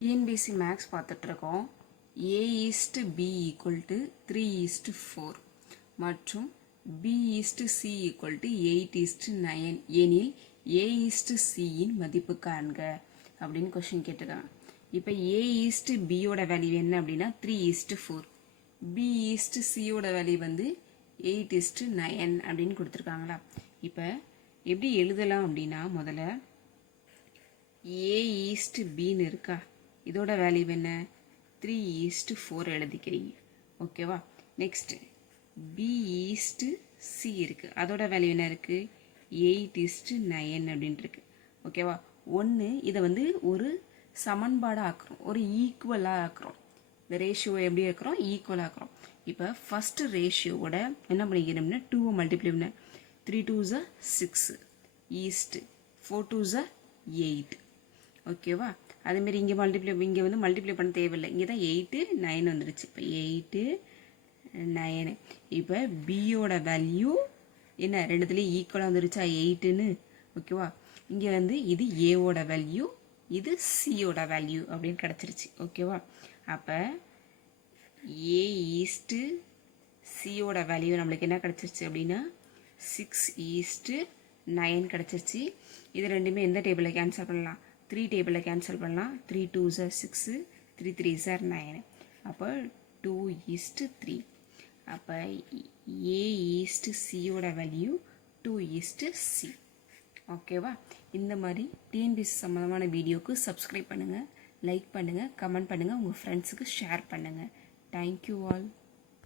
TNPSC maths பார்த்துட்ருக்கோம். A/B = 3:4 மற்றும் B/C = 8:9 எனில் A/Cயின் மதிப்பு காண்க அப்படின்னு கொஸ்டின் கேட்டிருக்காங்க. இப்போ A/Bயோட வேல்யூ என்ன அப்படின்னா 3:4, B/Cயோட வேல்யூ வந்து 8:9 அப்படின்னு கொடுத்துருக்காங்களா. இப்போ எப்படி எழுதலாம் அப்படின்னா முதல்ல A/Bன்னு இருக்கா, இதோட வேல்யூ என்ன 3:4 எழுதிக்கிறீங்க. ஓகேவா. நெக்ஸ்ட் B/C இருக்கு, அதோட வேல்யூ என்ன இருக்கு 8:9 அப்படின்ட்டு இருக்கு. ஓகேவா. ஒன்று இதை வந்து ஒரு சமன்பாடாக ஆக்குறோம், ஒரு ஈக்குவலாக ஆக்குறோம். இந்த ரேஷியோ எப்படி ஆக்குறோம், ஈக்குவலாக ஆக்குறோம். இப்போ ஃபர்ஸ்ட் ரேஷியோவோட என்ன பண்ணிக்கிறோம்னா 2 மல்டிப்ளை பண்ண 3 2s 6 ஈஸ்ட் 4 2s 8. ஓகேவா. அதேமாரி இங்கே இங்கே வந்து மல்டிப்ளை பண்ண தேவையில்லை, இங்கே தான் 8 9 வந்துடுச்சு. இப்போ 8 9. இப்போ பியோட வேல்யூ என்ன ரெண்டுத்துலேயும் ஈக்குவலாக வந்துடுச்சா 8ன்னு. ஓகேவா. இங்கே வந்து இது ஏவோட வேல்யூ, இது சியோட வேல்யூ அப்படின்னு கிடச்சிருச்சு. ஓகேவா. அப்போ A/Cயோட வேல்யூ நம்மளுக்கு என்ன கிடச்சிருச்சு அப்படின்னா 6:9 கிடச்சிருச்சு. இது ரெண்டுமே எந்த டேபிளில் கேன்சல் பண்ணலாம், 3 டேபிளில் கேன்சல் பண்ணலாம். 3 2s 6, 3 3s 9. அப்போ 2:3. அப்போ A/Cயோட வேல்யூ 2:C. ஓகேவா. இந்த மாதிரி டிஎன்பிஎஸ்சி சம்மந்தமான வீடியோக்கு சப்ஸ்கிரைப் பண்ணுங்கள், லைக் பண்ணுங்கள், கமெண்ட் பண்ணுங்கள், உங்கள் ஃப்ரெண்ட்ஸுக்கு ஷேர் பண்ணுங்கள். Thank you all.